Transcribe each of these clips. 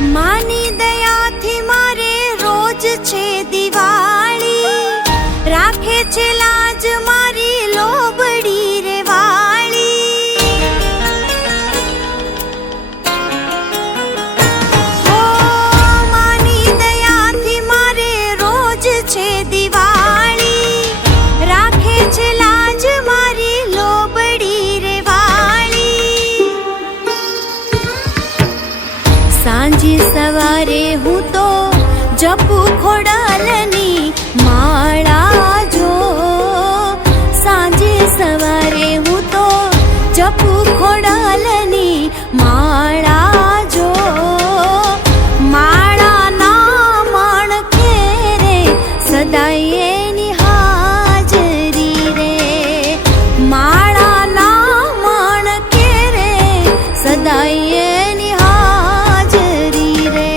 માની દયાથી મારે રોજ છે દિવાળી, રાખે છે લાજ મારી લોબડી રે વાળી। ઓ માની દયાથી મારે રોજ છે દિવાળી, રાખે છે લાજ મારી લોબડી રે વાળી। સાંજે સવારે હું તો જપું ખોડાલની માળા જો, સાંજે સવારે હું તો જપું ખોડાલની માળા જો। માળાના મણકે રે સદાય એની હાજરી રે, માળાના મણકે રે સદાય એની હાજરી રે।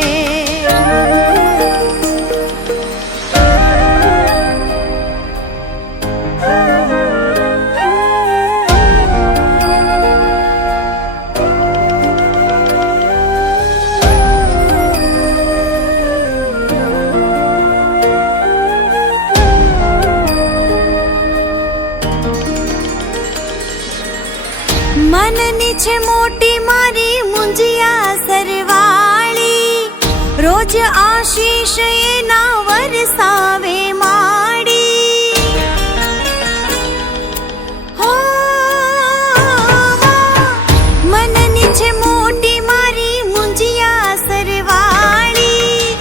મનની છે મોટી મારી મુંજિયા સરવાળી, રોજ આશીષ એના વરસાવે માડી। હો મનની છે મોટી મારી મુંજિયા સરવાળી,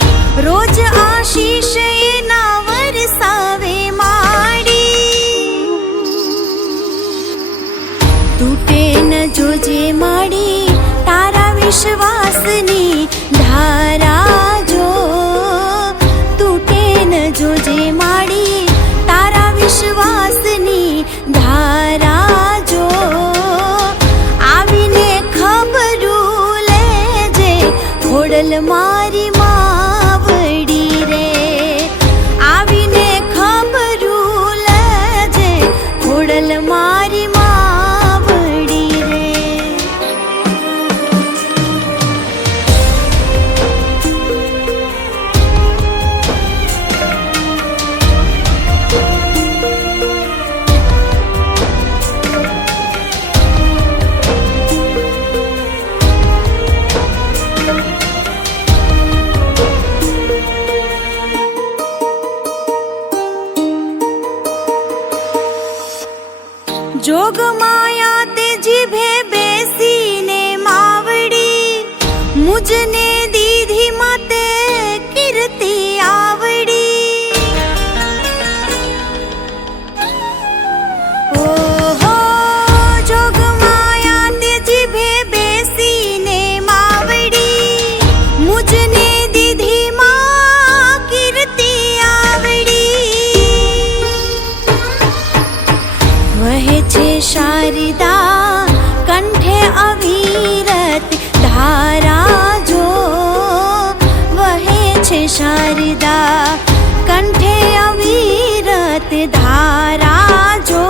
રોજ આશીષ એના વરસાવે માડી। તૂટે ન જોજે માડી તારા વિશ્વાસની ધારા જો, તૂટે ન જોજે માડી તારા વિશ્વાસની ધારા જો। આવીને ખબરું લેજે ખોડલ મારી માવડી રે, આવીને ખબરું લેજે ખોડલ મારી માવડી રે। જોગ માયા તે જીભે બેસીને માવડી, મુજને દીધી માતે કીર્તિ આવડી। ઓહો જોગ માયા તે જીભે બેસીને માવડી, મુજને દીધી માં કીર્તિ આવડી। વહે છે શારદા કંઠે અવિરત ધારા જો, વહે છે શારદા કંઠે અવિરત ધારા જો।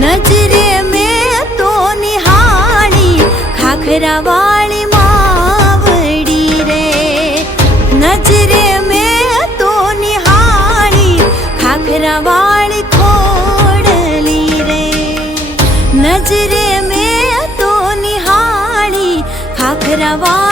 નજરે મેં તો નિહાળી ખાખરા વાળી માવડી રે, નજરે મેં તો નિહાળી ખાખરા વાળી ખોડલી રે, નજરે મેં તો નિહાળી ખાખરા વાળી